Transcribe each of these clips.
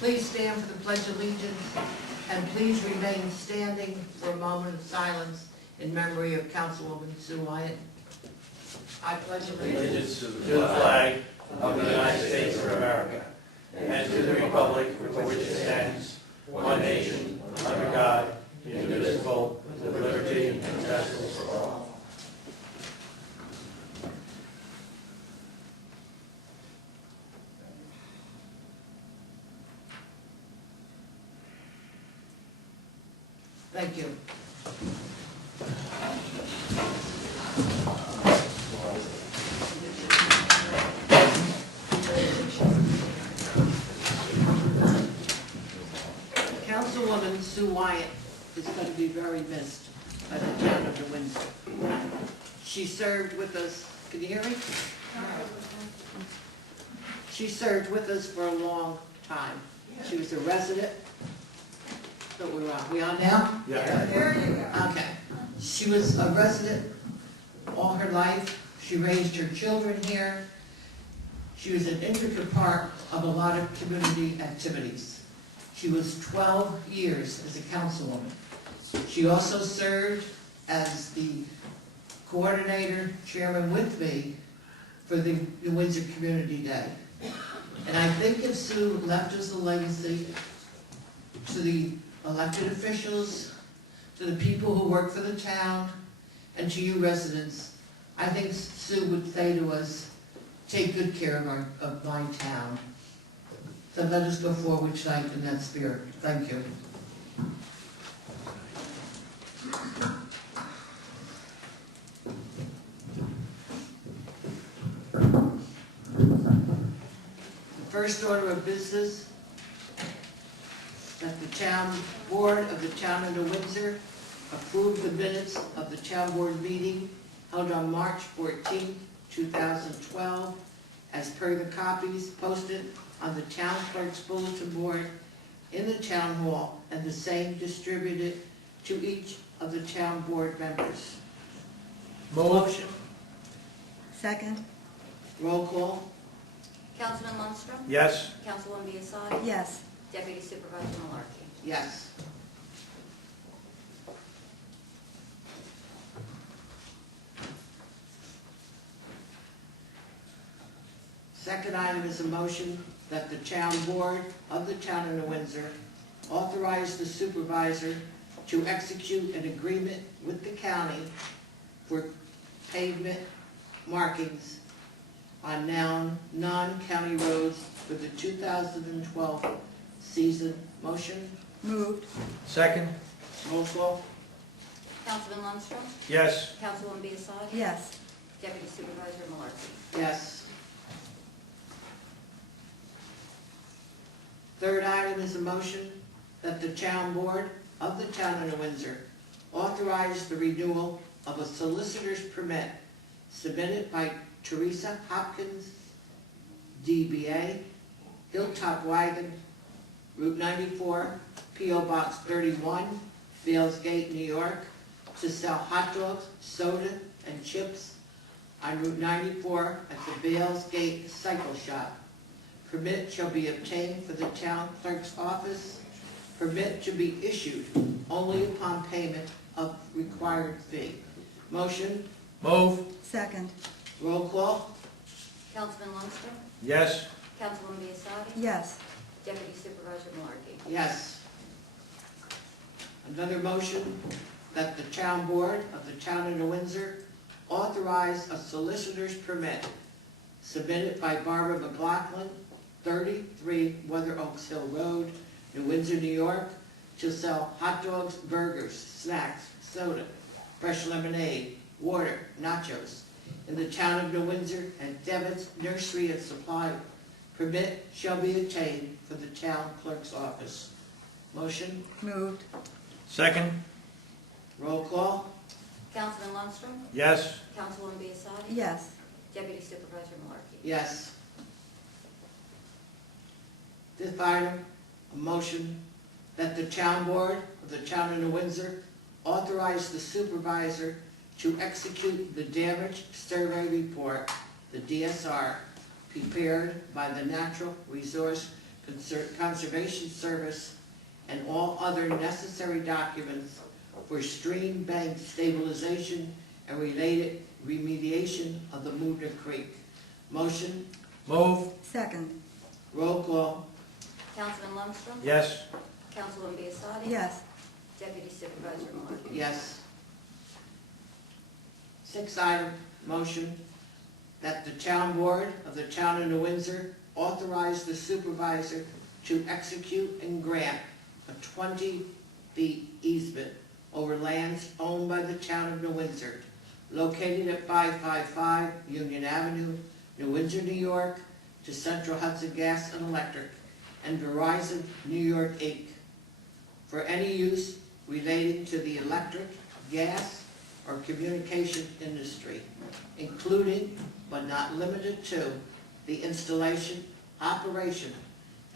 Please stand for the Pledge of Allegiance, and please remain standing for a moment of silence in memory of Councilwoman Sue Wyatt. I pledge allegiance to the flag of the United States of America and to the republic for which it stands, one nation, under God, indivisible, with liberty and justice for all. Thank you. Councilwoman Sue Wyatt is going to be very missed by the town of New Windsor. She served with us, can you hear me? She served with us for a long time. She was a resident. So we're on. We on now? Yeah. There you go. Okay. She was a resident all her life. She raised her children here. She was an intricate part of a lot of community activities. She was 12 years as a councilwoman. She also served as the coordinator, chairman with me for the New Windsor Community Day. And I think if Sue left us a legacy to the elected officials, to the people who work for the town, and to you residents, I think Sue would say to us, take good care of my town. So let us go forward tonight in that spirit. Thank you. The first order of business, that the town board of the town of New Windsor approve the minutes of the town board meeting held on March 14, 2012, as per the copies posted on the town clerk's bulletin board in the town hall, and the same distributed to each of the town board members. Motion. Second. Roll call. Councilman Lundstrom? Yes. Councilwoman Biassadi? Yes. Deputy Supervisor Malarkey? Yes. Second item is a motion that the town board of the town of New Windsor authorize the supervisor to execute an agreement with the county for pavement markings on non-county roads for the 2012 season. Motion. Moved. Second. Roll call. Councilman Lundstrom? Yes. Councilwoman Biassadi? Yes. Deputy Supervisor Malarkey? Yes. Third item is a motion that the town board of the town of New Windsor authorize the renewal of a solicitor's permit submitted by Teresa Hopkins, DBA, Hilltop Wagon, Route 94, P.O. Box 31, Vales Gate, New York, to sell hot dogs, soda, and chips on Route 94 at the Vales Gate Cycle Shop. Permit shall be obtained for the town clerk's office. Permit to be issued only upon payment of required fee. Motion. Move. Second. Roll call. Councilman Lundstrom? Yes. Councilwoman Biassadi? Yes. Deputy Supervisor Malarkey? Yes. Another motion that the town board of the town of New Windsor authorize a solicitor's permit submitted by Barbara McLaughlin, 33 Weather Oaks Hill Road, New Windsor, New York, to sell hot dogs, burgers, snacks, soda, fresh lemonade, water, nachos in the town of New Windsor at Devitt's Nursery and Supply. Permit shall be obtained for the town clerk's office. Motion. Moved. Second. Roll call. Councilman Lundstrom? Yes. Councilwoman Biassadi? Yes. Deputy Supervisor Malarkey? Yes. Fifth item, a motion that the town board of the town of New Windsor authorize the supervisor to execute the damage survey report, the DSR, prepared by the Natural Resource Conservation Service, and all other necessary documents for stream bank stabilization and related remediation of the Moodna Creek. Motion, Move. Second. roll call. Councilman Lundstrom? Yes. Councilwoman Biassadi? Yes. Deputy Supervisor Malarkey? Yes. Sixth item, motion that the town board of the town of New Windsor authorize the supervisor to execute and grant a 20-feet easement over lands owned by the town of New Windsor, located at 555 Union Avenue, New Windsor, New York, to Central Hudson Gas and Electric and Verizon New York, Inc., for any use relating to the electric, gas, or communication industry, including but not limited to the installation, operation,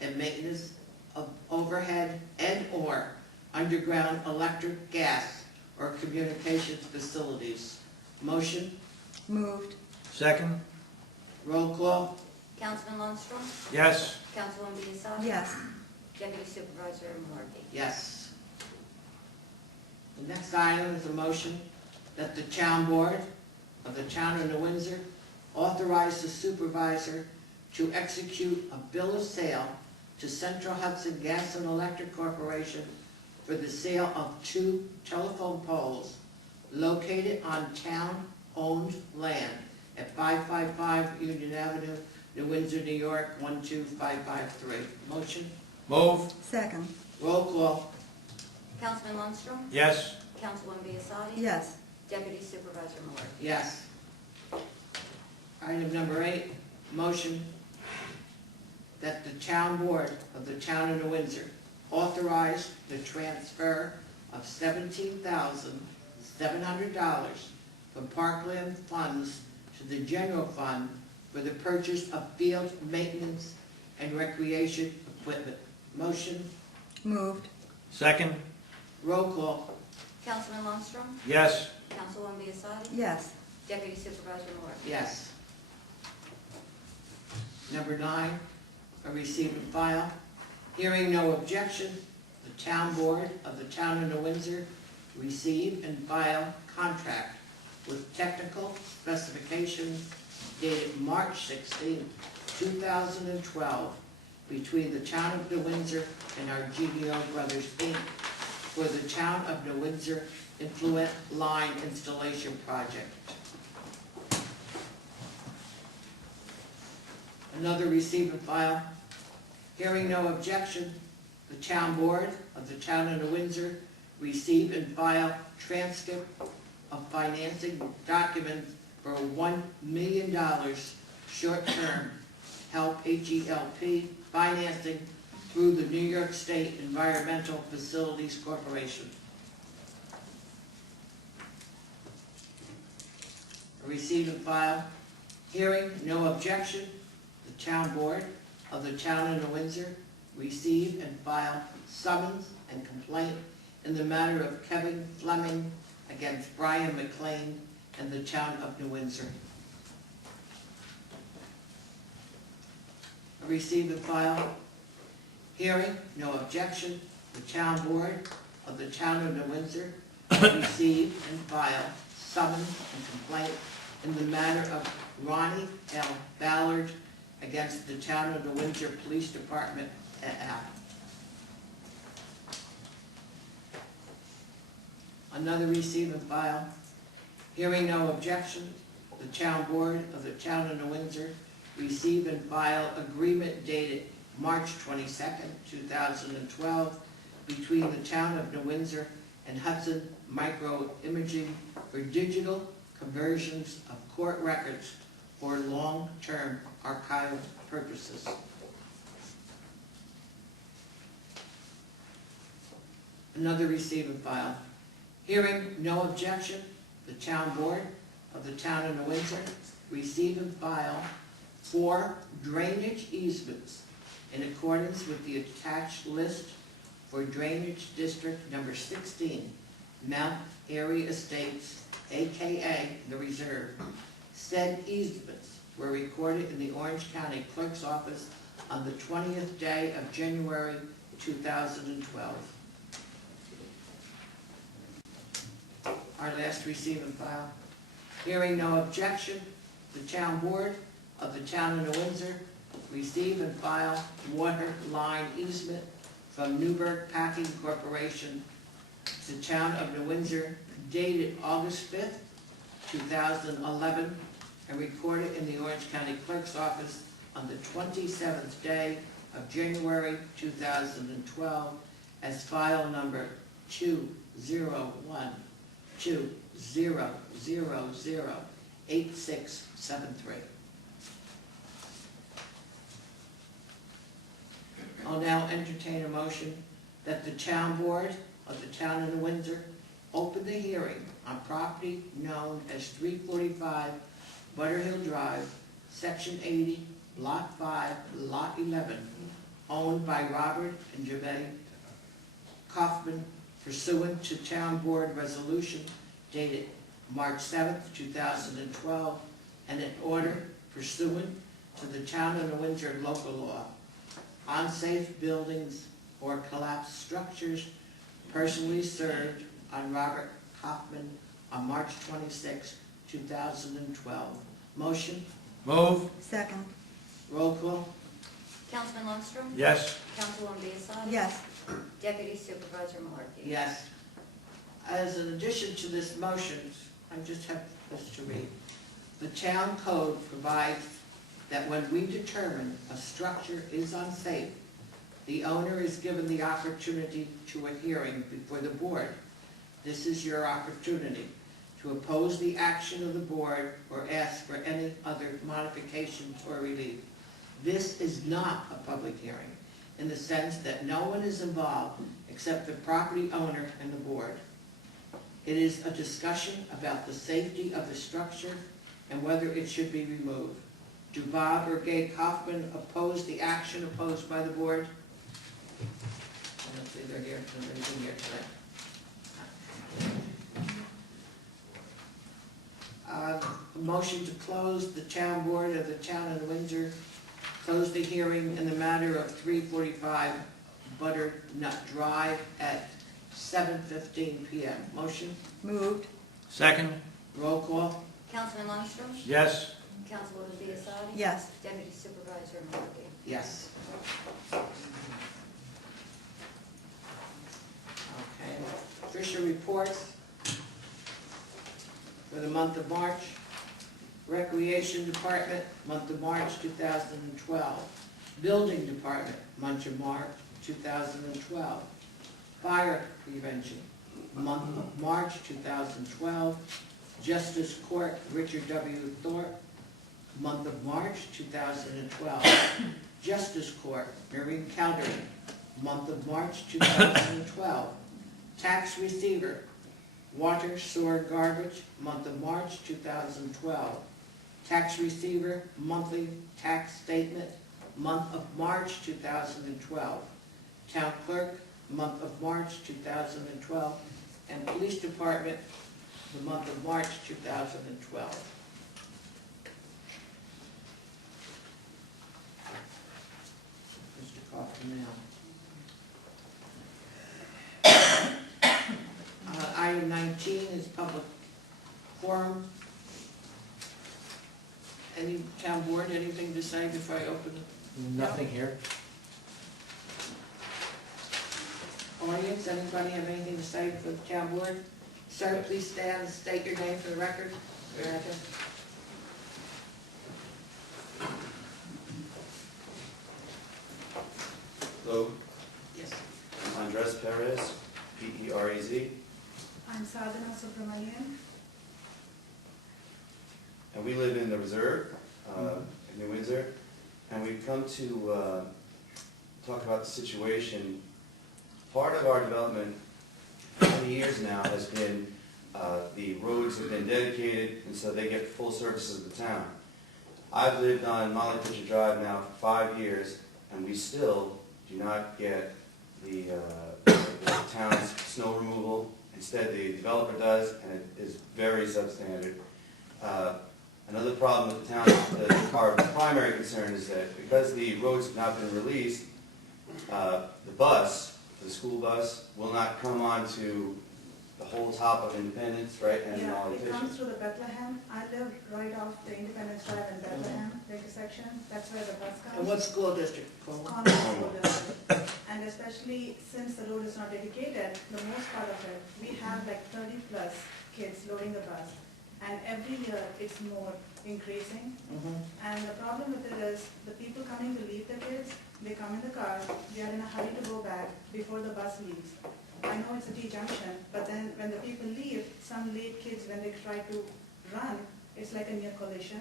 and maintenance of overhead and/or underground electric, gas, or communications facilities. Motion, Moved. Second. roll call. Councilman Lundstrom? Yes. Councilwoman Biassadi? Yes. Deputy Supervisor Malarkey? Yes. The next item is a motion that the town board of the town of New Windsor authorize the supervisor to execute a bill of sale to Central Hudson Gas and Electric Corporation for the sale of 2 telephone poles located on town-owned land at 555 Union Avenue, New Windsor, New York, 12553. Motion, Move. Second. roll call. Councilman Lundstrom? Yes. Councilwoman Biassadi? Yes. Deputy Supervisor Malarkey? Yes. Item number 8, motion that the town board of the town of New Windsor authorize the transfer of $17,700 from parkland funds to the general fund for the purchase of field maintenance and recreation equipment. Motion, Moved. Second. roll call. Councilman Lundstrom? Yes. Councilwoman Biassadi? Yes. Deputy Supervisor Malarkey? Yes. Number 9, a receive and file. Hearing no objection, the town board of the town of New Windsor receive and file contract with technical specifications dated March 16, 2012, between the town of New Windsor and our GDO Brothers, Inc., for the town of New Windsor influent line installation project. Another receive and file. Hearing no objection, the town board of the town of New Windsor receive and file transcript of financing documents for $1 million short-term HELP, H-E-L-P, financing through the New York State Environmental Facilities Corporation. Receive and file. Hearing no objection, the town board of the town of New Windsor receive and file summons and complaint in the matter of Kevin Fleming against Brian McLean and the town of New Windsor. Receive and file. Hearing no objection, the town board of the town of New Windsor receive and file summons and complaint in the matter of Ronnie L. Ballard against the town of New Windsor Police Department et al. Another receive and file. Hearing no objection, the town board of the town of New Windsor receive and file agreement dated March 22nd, 2012, between the town of New Windsor and Hudson Micro Imaging for digital conversions of court records for long-term archival purposes. Another receive and file. Hearing no objection, the town board of the town of New Windsor receive and file 4 drainage easements in accordance with the attached list for Drainage District Number 16, Mount Airy Estates, aka the Reserve. Said easements were recorded in the Orange County Clerk's Office on the 20th day of January 2012. Our last receive and file. Hearing no objection, the Town Board of the Town of New Windsor receive and file water line easement from Newburgh Packing Corporation to Town of New Windsor dated August 5th, 2011, and recorded in the Orange County Clerk's Office on the 27th day of January 2012 as file number 20120008673. I'll now entertain a motion that the Town Board of the Town of New Windsor open the hearing on property known as 345 Butterhill Drive, Section 80, Block 5, Lot 11, owned by Robert and Jabez Kaufman, pursuant to Town Board Resolution dated March 7th, 2012, and an order pursuant to the Town of New Windsor local law. Unsafe buildings or collapsed structures personally served on Robert Kaufman on March 26, 2012. Motion? Move. Second. Roll call? Councilman Lundstrom? Yes. Councilwoman Biassadi? Yes. Deputy Supervisor Malarkey? Yes. As an addition to this motion, I just have this to read. The town code provides that when we determine a structure is unsafe, the owner is given the opportunity to a hearing before the board. This is your opportunity to oppose the action of the board or ask for any other modifications or relief. This is not a public hearing in the sense that no one is involved except the property owner and the board. It is a discussion about the safety of the structure and whether it should be removed. Do Bob or Gay Kaufman oppose the action opposed by the board? I don't see they're here, they're here today. Motion to close the Town Board of the Town of Windsor, close the hearing in the matter of 345 Butternut Drive at 7:15 p.m. Motion? Moved. Second. Roll call? Councilman Lundstrom? Yes. Councilwoman Biassadi? Yes. Deputy Supervisor Malarkey? Yes. Okay. Official reports for the month of March. Recreation Department, month of March 2012. Building Department, month of March 2012. Fire Prevention, month of March 2012. Justice Court, Richard W. Thorpe, month of March 2012. Justice Court, Maureen Calderon, month of March 2012. Tax Receiver, Water, Sewer, Garbage, month of March 2012. Tax Receiver, Monthly Tax Statement, month of March 2012. Town Clerk, month of March 2012. And Police Department, the month of March 2012. Mr. Kaufman now. Item 19 is public forum. Any town board, anything to say before I open it? Nothing here. Audience, anybody have anything to say for the town board? Sir, please stand and state your name for the record. Your address. Hello, Yes. I'm Andres Perez, P-E-R-E-Z, I'm Sadhana Subramanian. and we live in the Reserve, in New Windsor, and we've come to talk about the situation. Part of our development for many years now has been the roads have been dedicated, and so they get full services of the town. I've lived on Molly Pitcher Drive now for 5 years, and we still do not get the town's snow removal. Instead, the developer does, and it is very substandard. Another problem with the town, our primary concern is that because the roads have not been released, the bus, the school bus, will not come onto the whole top of Independence, right, and Yeah, Molly it Fisher. comes through the Bethlehem. I live right off the Independence Drive in Bethlehem, the intersection. That's where the bus comes. And what school district? Cole? On the school district. And especially since the road is not dedicated, the most part of it, we have like 30 plus kids loading the bus. And every year it's more increasing. Mhm. And the problem with it is the people coming to leave the kids, they come in the car, they are in a hurry to go back before the bus leaves. I know it's a T-junction, but then when the people leave, some late kids, when they try to run, it's like a near collision.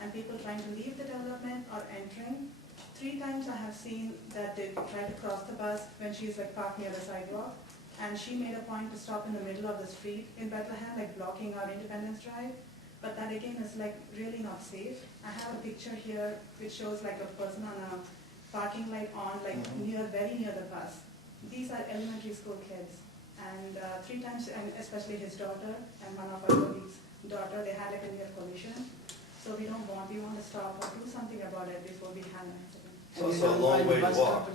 And people trying to leave the development or entering. 3 times I have seen that they try to cross the bus when she's like parked near the sidewalk. And she made a point to stop in the middle of the street in Bethlehem, like blocking our Independence Drive. But that again is like really not safe. I have a picture here which shows like a person on a parking light on, like very near the bus. These are elementary school kids. And 3 times, and especially his daughter and one of our colleagues' daughter, they had like a near collision. So we want to stop or do something about it before we have an accident. It's also a long way to walk.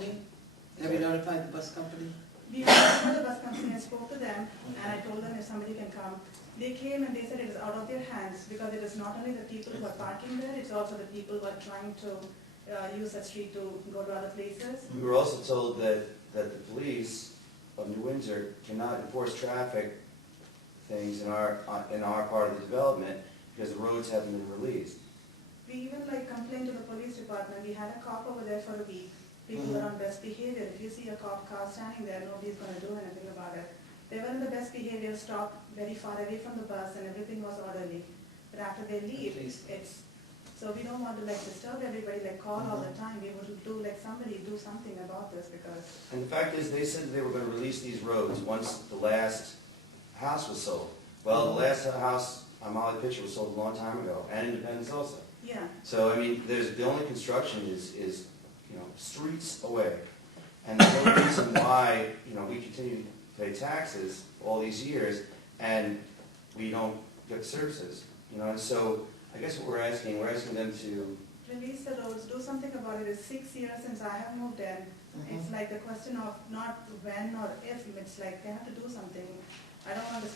Have you notified the bus company? We notified the bus company, I spoke to them, and I told them if somebody can come. They came and they said it is out of their hands, because it is not only the people who are parking there, it's also the people who are trying to use the street to go to other places. We were also told that the police of New Windsor cannot enforce traffic things in our part of the development because the roads haven't been released. We even like complained to the police department. We had a cop over there for a week. People were on best behavior. If you see a cop car standing there, nobody's going to do anything about it. They were in the best behavior, stopped very far away from the bus, and everything was orderly. But after they leave, it's so we don't want to like disturb everybody, like call all the time. We would do like somebody do something about this because. And the fact is, they said they were going to release these roads once the last house was sold. Well, the last house on Molly Pitcher was sold a long time ago, and Independence also. Yeah. So I mean, the only construction is streets away, and the only reason why we continue to pay taxes all these years and we don't get services, and so I guess what we're asking them to Release the roads, do something about it. It's 6 years since I have moved in. It's like the question of not when or if, it's like they have to do something. I don't want to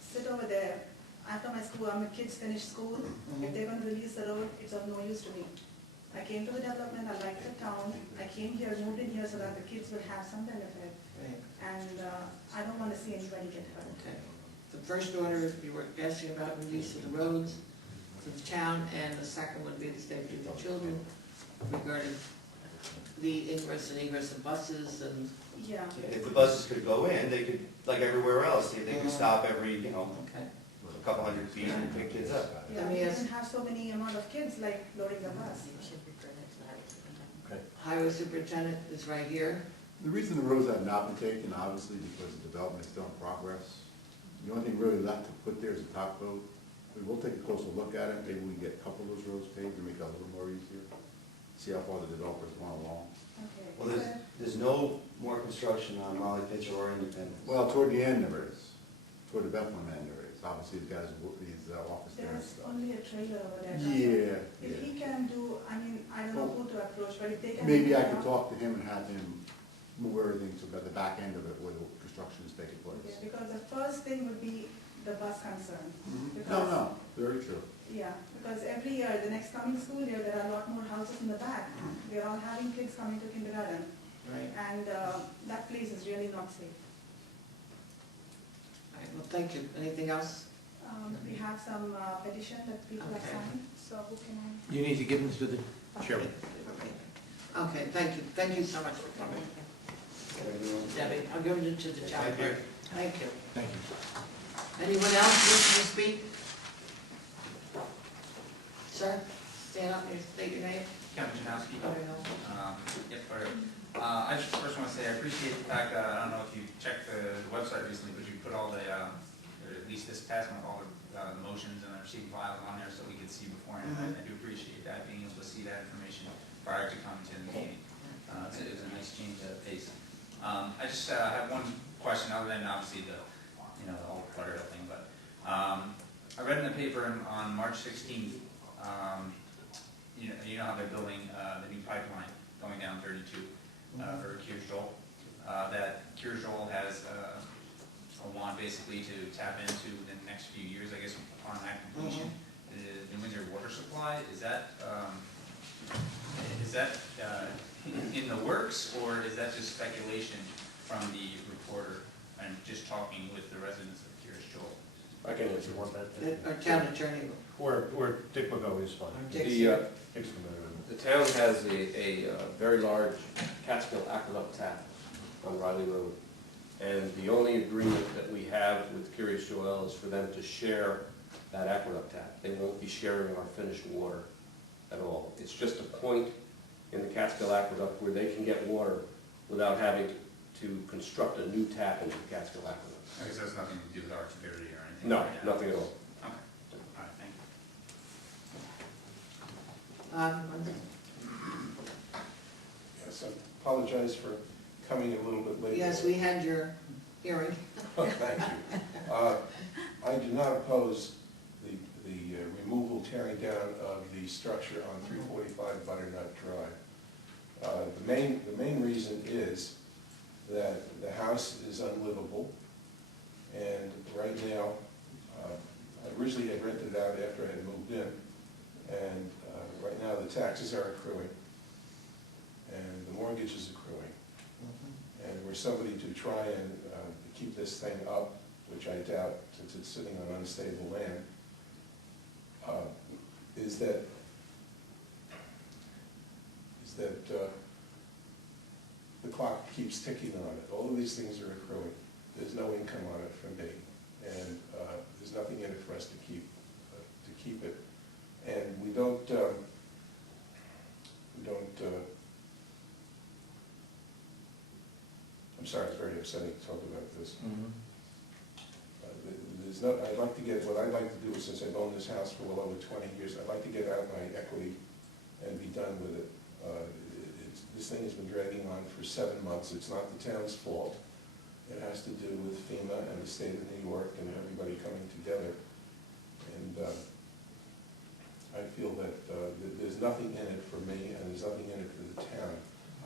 sit over there. After my kids finish school, if they're going to release the road, it's of no use to me. I came to the development, I liked the town, I came here, moved in here so that the kids would have some benefit. Right. And I don't want to see anybody get hurt. Okay. The first order, you were asking about release of the roads to the town, and the second would be the safety of the children regarding the ingress and egress of buses and. Yeah. if the buses could go in, they could, like everywhere else, they could stop every Okay. a couple hundred feet and pick kids up. Yeah, Let we me ask- didn't have so many amount of kids like loading the bus. Highway superintendent is right here. The reason the roads have not been taken, obviously, because the development is still in progress. The only thing really left to put there is the top coat. We will take a closer look at it, maybe we can get a couple of those roads paved to make it a little more easier. See how far the developer's gone along. Okay. Well, there's no more construction on Molly Pitcher or Independence. Well, toward the end there is, toward the Bethlehem end there is. Obviously, the guys work these office there and There's stuff. only a trailer over there. Yeah, If yeah. he can do, I don't know who to approach, but if they can. Maybe do I that, could talk to him and have him move everything to the back end of it where the construction is taking Yeah, place. because the first thing would be the bus concern. No, very true. Yeah, because every year, the next coming school year, there are a lot more houses in the back. They're all having kids coming to kindergarten, Right. and that place is really not safe. All right, well, thank you. Anything else? We have some petition that people have Okay. signed, so who can I? You need to give them to the chairman. Okay, thank you. Thank you so much for coming. Everyone? Debbie, I'll give it to the town Thank you. clerk. Thank you. Thank you. Anyone else wishing to speak? Sir, stand up and state your name. Kevin Janowski. Oh, yeah. Yep, sorry. I just first want to say I appreciate the fact that, I don't know if you checked the website recently, but you put all the, or at least this past month, all the motions and the received files on there so we could see beforehand. I do appreciate that, being able to see that information prior to coming to the meeting. It was a nice change of pace. I just have one question, other than obviously the whole clutter thing, but I read in the paper on March 16th, you know how they're building the new pipeline going down 32 for Kirsjol, that Kirsjol has a want basically to tap into within the next few years, I guess, upon that completion. The Windsor water supply, is that in the works, or is that just speculation from the reporter and just talking with the residents of Kirsjol? I can answer one minute. Our town attorney. Or Dick McGoey is fine. Dick's- The town has a very large Catskill aqueduct tap on Riley Road. And the only agreement that we have with Curious Joel is for them to share that aqueduct tap. They won't be sharing our finished water at all. It's just a point in the Catskill aqueduct where they can get water without having to construct a new tap into the Catskill aqueduct. I guess that's nothing to do with our security or anything? No, like that? nothing at all. Okay, all right, thank you. Yes, I apologize for coming a little bit late. Yes, we had your hearing. Oh, thank you. I do not oppose the removal, tearing down of the structure on 345 Butternut Drive. The main reason is that the house is unlivable, and right now, I originally had rented it out after I had moved in, and right now the taxes are accruing, and the mortgage is accruing. And we're somebody to try and keep this thing up, which I doubt since it's sitting on unstable land, is that the clock keeps ticking on it. All of these things are accruing. There's no income on it from me, and there's nothing in it for us to keep it. And we don't. I'm sorry, it's very upsetting to talk about this. I'd like to get, what I'd like to do is, since I've owned this house for well over 20 years, I'd like to get out my equity and be done with it. This thing has been dragging on for 7 months. It's not the town's fault. It has to do with FEMA and the state of New York and everybody coming together. And I feel that there's nothing in it for me, and there's nothing in it for the town.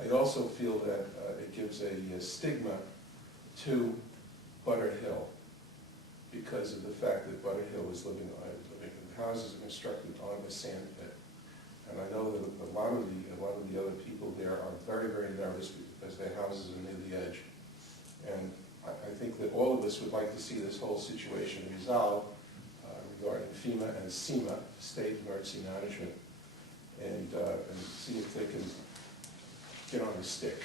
I also feel that it gives a stigma to Butter Hill because of the fact that Butter Hill is living the houses are constructed on the sand pit. And I know that a lot of the other people there are very, very nervous because their houses are near the edge. And I think that all of us would like to see this whole situation resolved regarding FEMA and SEMA, State Emergency Management, and see if they can get on a stick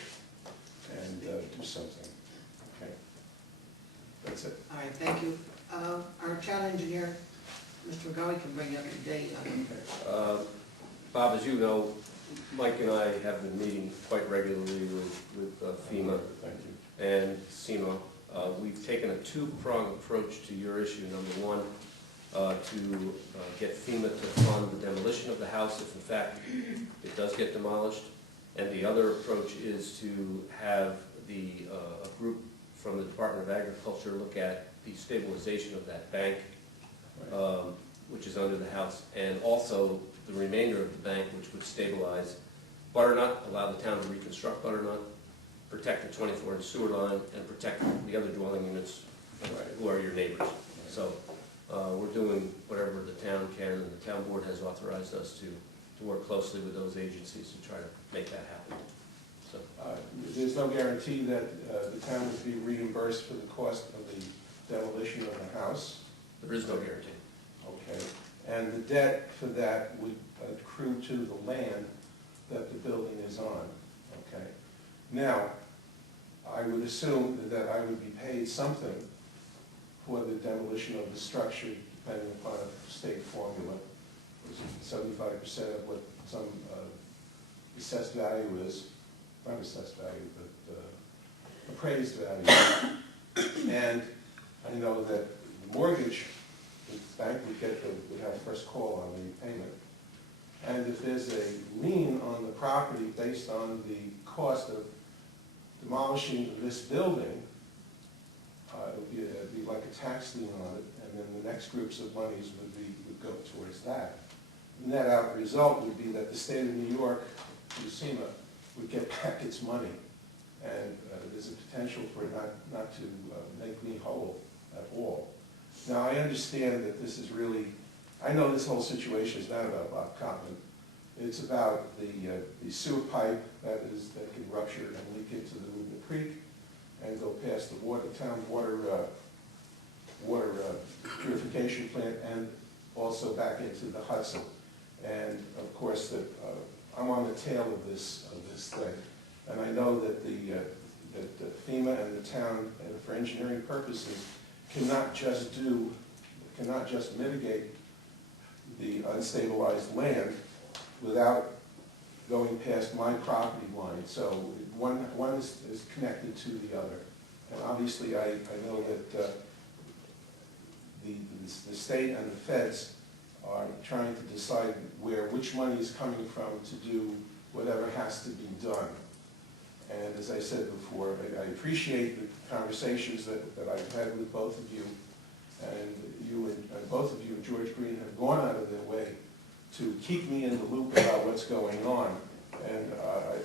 and do something. Okay, that's it. All right, thank you. Our town engineer, Mr. McGoey, can bring you up to date on Bob, as you know, Mike and I have been meeting quite regularly with FEMA Thank you. and SEMA. We've taken a two-pronged approach to your issue. Number one, to get FEMA to fund the demolition of the house if in fact it does get demolished. And the other approach is to have a group from the Department of Agriculture look at the stabilization of that bank, which is under the house, and also the remainder of the bank, which would stabilize Butternut, allow the town to reconstruct Butternut, protect the 24-inch sewer line, and protect the other dwelling units who are your neighbors. So we're doing whatever the town can, and the town board has authorized us to work closely with those agencies to try to make that happen. So There's no guarantee that the town would be reimbursed for the cost of the demolition of the house. there is no guarantee. Okay, and the debt for that would accrue to the land that the building is on, okay? Now, I would assume that I would be paid something for the demolition of the structure, depending upon a state formula. 75% of what some assessed value is, not assessed value, but appraised value. And I know that the mortgage, the bank would have first call on the repayment. And if there's a lien on the property based on the cost of demolishing this building, it'd be like a tax lien on it, and and then the next groups of monies would go towards that. The net out result would be that the state of New York, through SEMA, would get back its money, and there's a potential for it not to make me whole at all. Now, I understand that this is really, I know this whole situation is not about Bob Cottman. It's about the sewer pipe that can rupture and leak into the Lubna Creek and go past the town water purification plant and also back into the Hudson. And of course, that I'm on the tail of this thing, and I know that that FEMA and the town, for engineering purposes, cannot just mitigate the unstabilized land without going past my property line. So one is connected to the other. And obviously I know that the state and the feds are trying to decide which money is coming from to do whatever has to be done. And as I said before, I appreciate the conversations that I've had with both of you, and both of you and George Green have gone out of their way to keep me in the loop about what's going on. And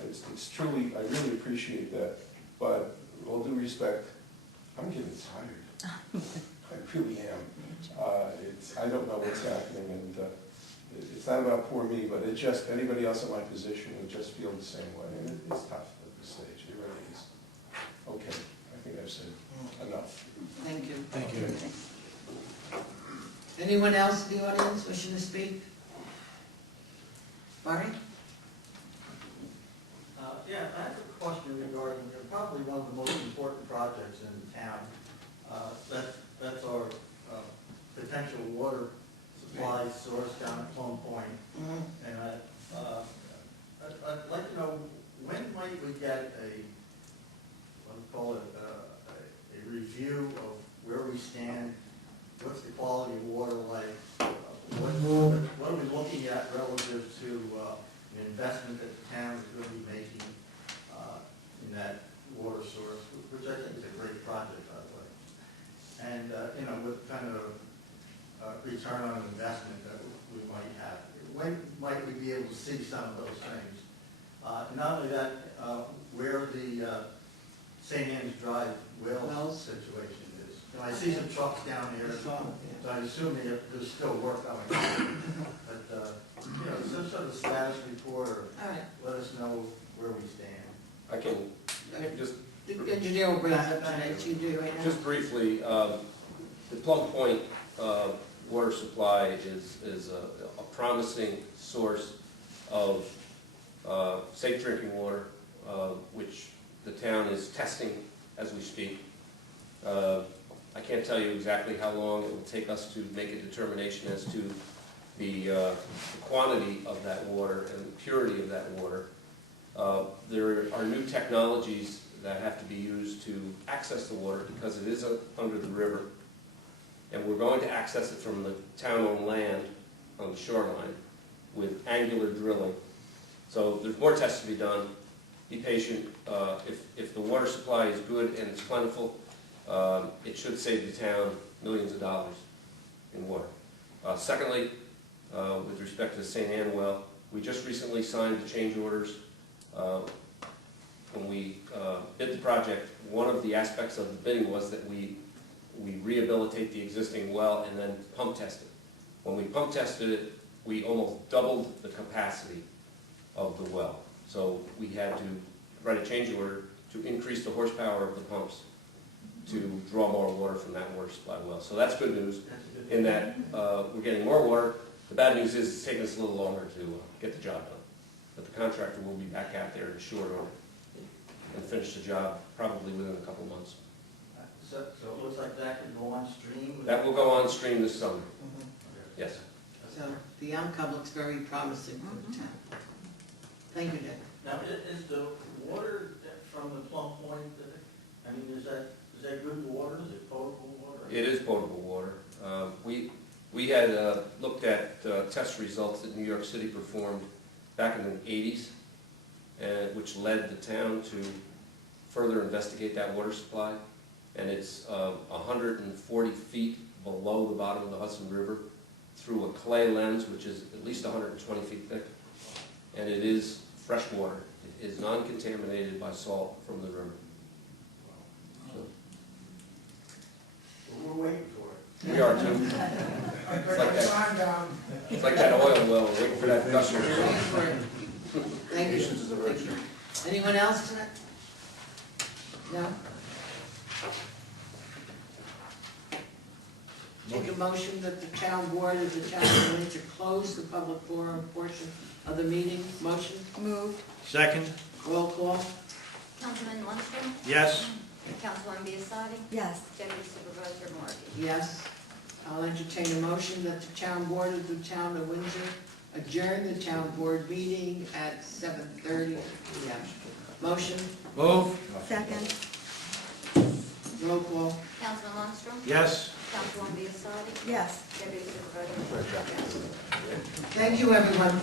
it's truly, I really appreciate that. But with all due respect, I'm getting tired. I really am. I don't know what's happening, and it's not about poor me, but it's just anybody else in my position would just feel the same way. And it's tough at this stage, it really is. Okay, I think I've said enough. Thank you. Thank you. Anyone else in the audience wishing to speak? Barry? Yeah, I have a question regarding, probably one of the most important projects in town. That's our potential water supply source down at Plum Point. And I'd like to know, when might we get let's call it a review of where we stand? What's the quality of water like? What are we looking at relative to the investment that the town is going to be making in that water source, which I think is a great project, by the way. And, what kind of return on investment that we might have. When might we be able to see some of those things? Not only that, where the St. Anne's Drive wells situation is. I see some trucks down here, so I assume there's still work going on. But, some sort of status report, or let us know where we stand. I can just, The engineer will bring us up to date, you do right now. just briefly, the Plum Point water supply is a promising source of safe drinking water, which the town is testing as we speak. I can't tell you exactly how long it will take us to make a determination as to the quantity of that water and the purity of that water. There are new technologies that have to be used to access the water because it is under the river. And we're going to access it from the town-owned land on the shoreline with angular drilling. So there's more tests to be done. Be patient. If the water supply is good and it's plentiful, it should save the town millions of dollars in water. Secondly, with respect to the St. Anne well, we just recently signed the change orders. When we bid the project, one of the aspects of the bidding was that we rehabilitate the existing well and then pump test it. When we pump tested it, we almost doubled the capacity of the well. So we had to write a change order to increase the horsepower of the pumps to draw more water from that water supply well. So that's good news in that we're getting more water. The bad news is it's taking us a little longer to get the job done. But the contractor will be back out there in short order and finish the job probably within a couple months. So it looks like that can go on stream? That will go on stream this summer. Yes. So the outcome looks very promising for the town. Thank you, Dick. Now, is the water from the Plum Point, is that good water? Is it potable water? It is potable water. We had looked at test results that New York City performed back in the 80s, which led the town to further investigate that water supply. And it's 140 feet below the bottom of the Hudson River through a clay lens, which is at least 120 feet thick, and it is fresh water. It is non-contaminated by salt from the river. So, We're waiting for it. we are too. It's like that oil well, we're waiting for that gushing. Thank you. Patience is a virtue. Anyone else tonight? No? Take a motion that the town board of the town of Windsor close the public forum portion of the meeting. Motion, Moved. Second? roll call. Councilman Lundstrom? Yes. Councilwoman Biassadi? Yes. Deputy Supervisor Markey? Yes. I'll entertain a motion that the town board of the town of Windsor adjourn the town board meeting at 7:30 p.m. Motion, Move. Second. roll call. Councilman Lundstrom? Yes. Councilwoman Biassadi? Yes. Deputy Supervisor Markey? Thank you, everyone.